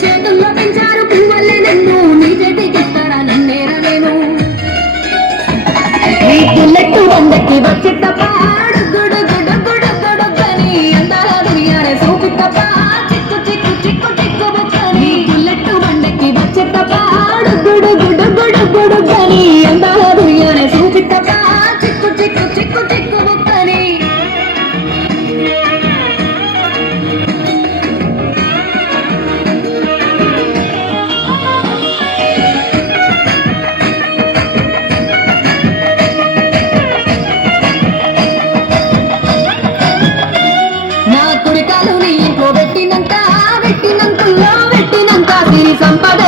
చేతుల్లో పెంచారు పువ్వులే నన్ను నీ చేతికిస్తారా నన్నేరా నేను నీ బుల్లెట్టు వందకి వచ్చి తప్ప గుడు గుడు గుడు గుడు కని అందాల దునియానే సూపి తప్ప చిక్కు చిక్కు చిక్కు చిక్కు బుక్కని బుల్లెట్టు వందకి వచ్చి తప్ప గుడు గుడు గుడు గుడు కని అందాల దునియానే సూపి తప్ప చిక్కు చిక్కు చిక్కు చిక్కు బుక్కని పెట్టినంత సిరి సంపద